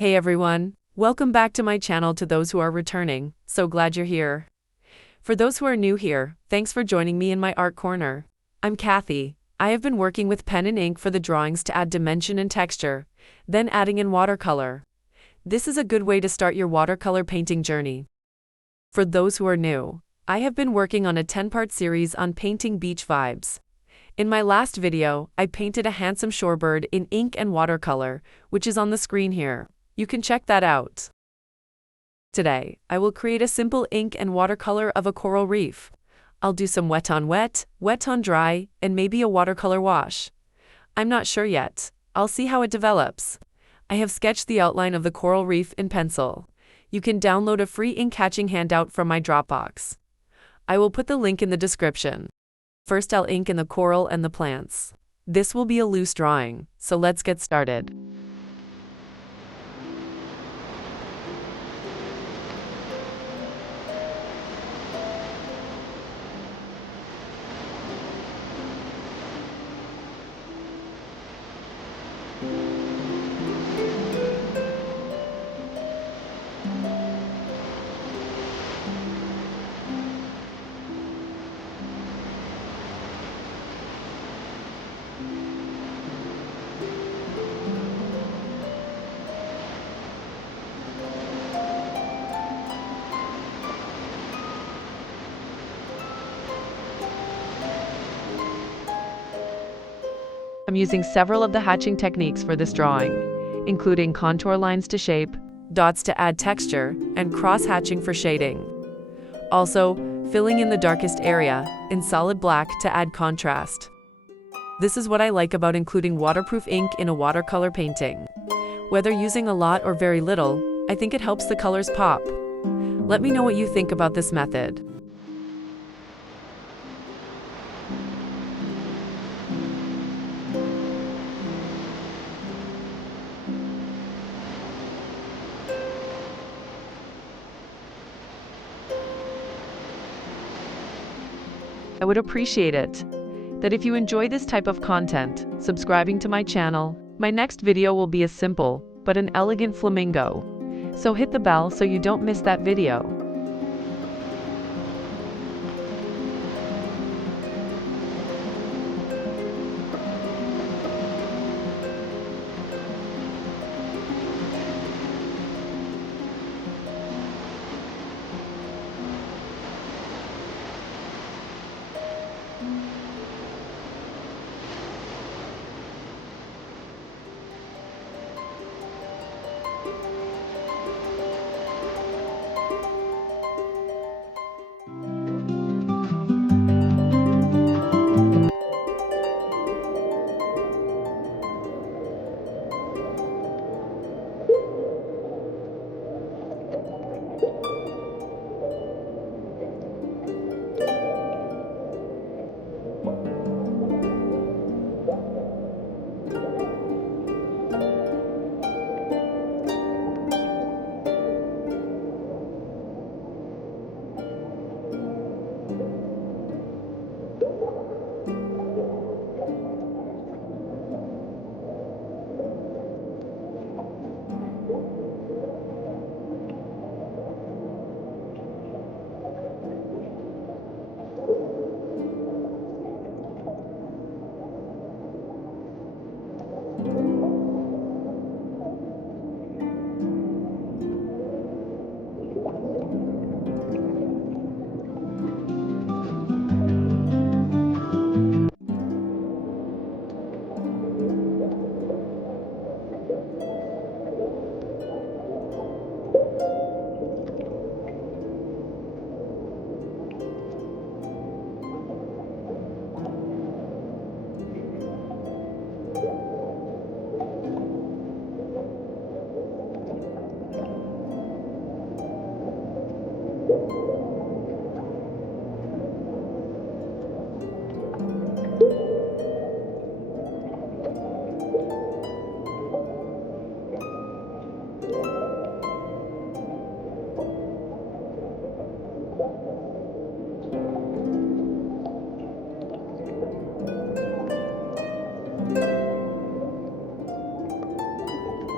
Hey everyone, welcome back to my channel. To those who are returning, so glad you're here. For those who are new here, thanks for joining me in my art corner. I'm Kathy. I have been working with pen and ink for the drawings to add dimension and texture, then adding in watercolor. This is a good way to start your watercolor painting journey. For those who are new, I have been working on a 10-part series on painting beach vibes. In my last video, I painted a handsome shorebird in ink and watercolor, which is on the screen here. You can check that out. Today, I will create a simple ink and watercolor of a coral reef. I'll do some wet on wet, wet on dry, and maybe a watercolor wash. I'm not sure yet. I'll see how it develops. I have sketched the outline of the coral reef in pencil. You can download a free ink catching handout from my Dropbox. I will put the link in the description. First, I'll ink in the coral and the plants. This will be a loose drawing, so let's get started. I'm using several of the hatching techniques for this drawing, including contour lines to shape, dots to add texture, and cross-hatching for shading. Also, filling in the darkest area in solid black to add contrast. This is what I like about including waterproof ink in a watercolor painting. Whether using a lot or very little, I think it helps the colors pop. Let me know what you think about this method. I would appreciate it that if you enjoy this type of content, subscribing to my channel. My next video will be a simple, but an elegant flamingo. So hit the bell so you don't miss that video.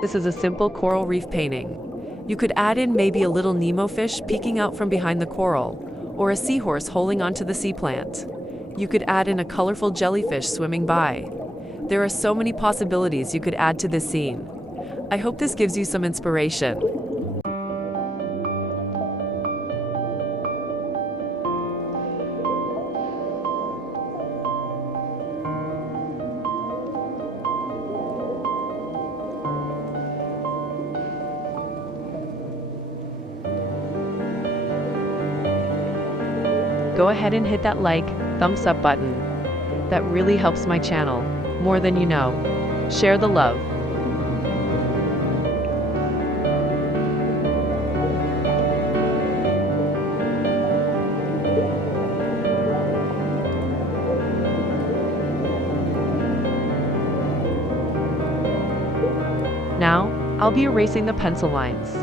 This is a simple coral reef painting. You could add in maybe a little Nemo fish peeking out from behind the coral, or a seahorse holding onto the sea plant. You could add in a colorful jellyfish swimming by. There are so many possibilities you could add to this scene. I hope this gives you some inspiration. Go ahead and hit that like, thumbs up button. That really helps my channel, more than you know. Share the love. Now, I'll be erasing the pencil lines.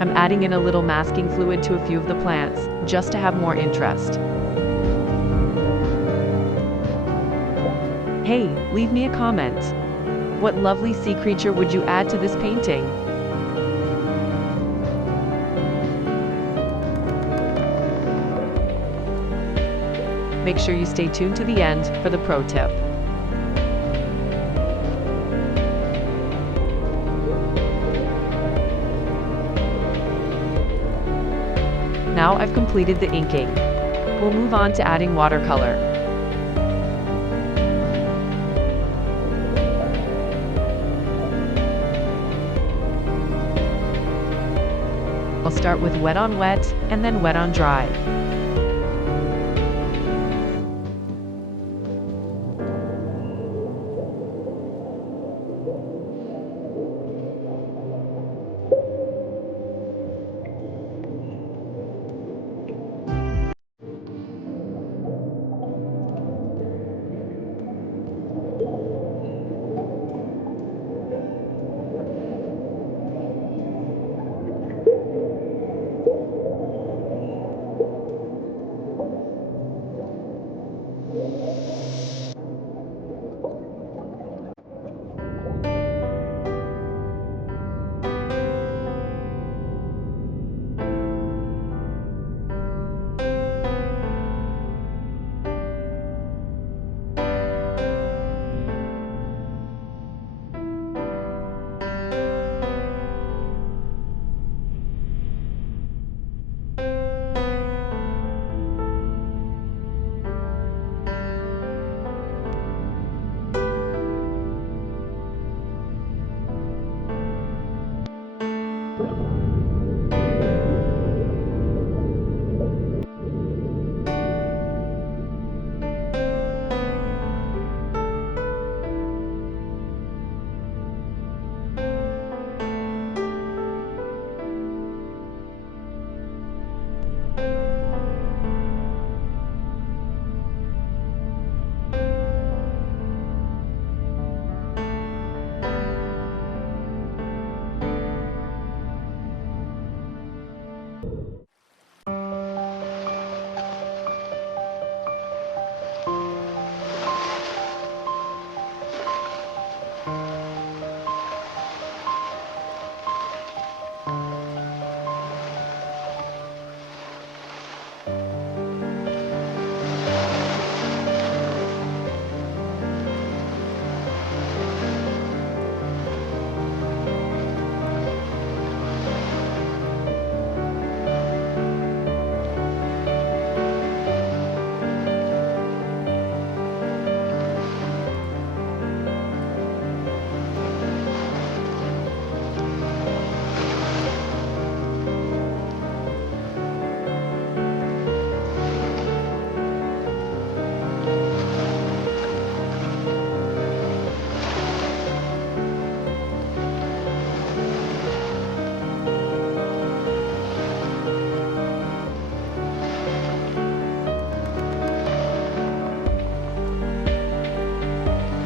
I'm adding in a little masking fluid to a few of the plants, just to have more interest. Hey, leave me a comment. What lovely sea creature would you add to this painting? Make sure you stay tuned to the end for the pro tip. Now I've completed the inking. We'll move on to adding watercolor. I'll start with wet on wet and then wet on dry.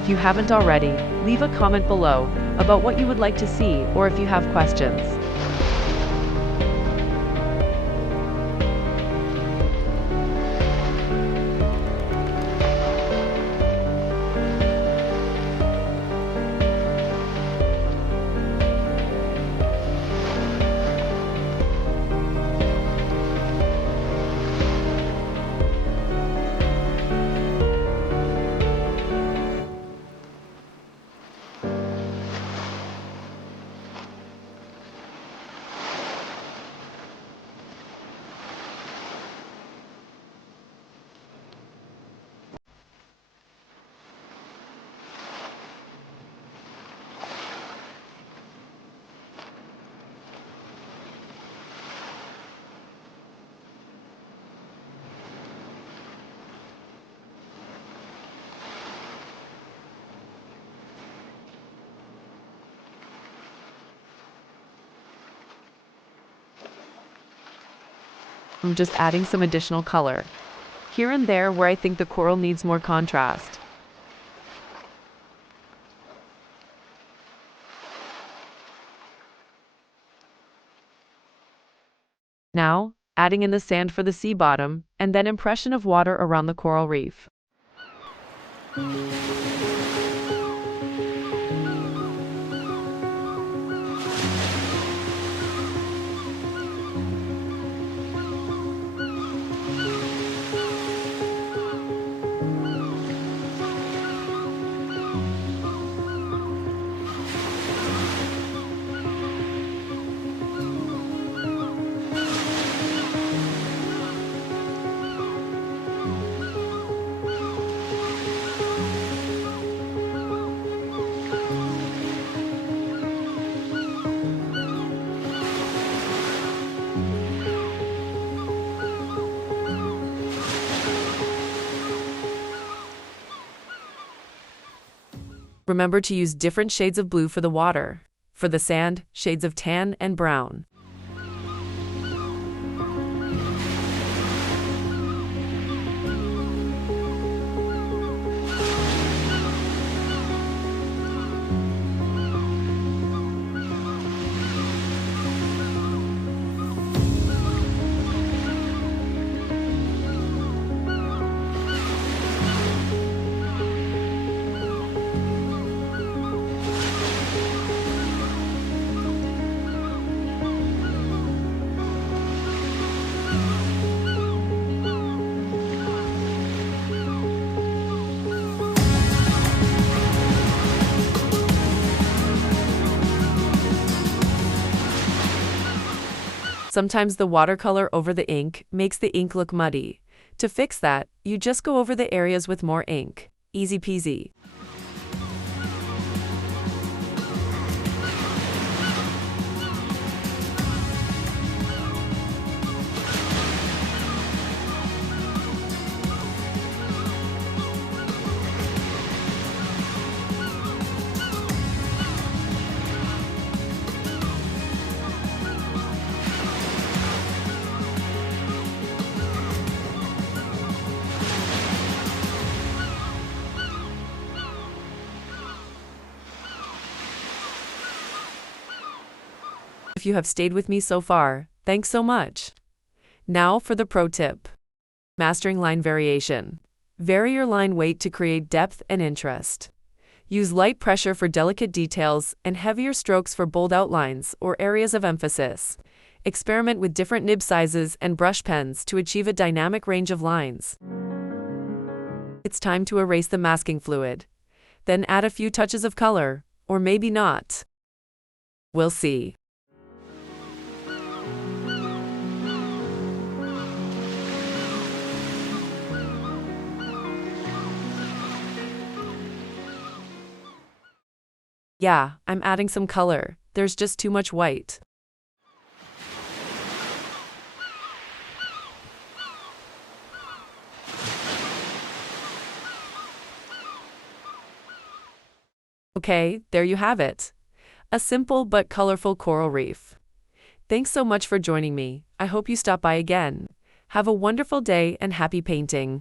If you haven't already, leave a comment below about what you would like to see or if you have questions. I'm just adding some additional color here and there where I think the coral needs more contrast. Now, adding in the sand for the sea bottom, and then impression of water around the coral reef. Remember to use different shades of blue for the water. For the sand, shades of tan and brown. Sometimes the watercolor over the ink makes the ink look muddy. To fix that, you just go over the areas with more ink. Easy peasy. If you have stayed with me so far, thanks so much. Now for the pro tip. Mastering line variation. Vary your line weight to create depth and interest. Use light pressure for delicate details and heavier strokes for bold outlines or areas of emphasis. Experiment with different nib sizes and brush pens to achieve a dynamic range of lines. It's time to erase the masking fluid. Then add a few touches of color, or maybe not. We'll see. Yeah, I'm adding some color. There's just too much white. Okay, there you have it. A simple but colorful coral reef. Thanks so much for joining me. I hope you stop by again. Have a wonderful day and happy painting.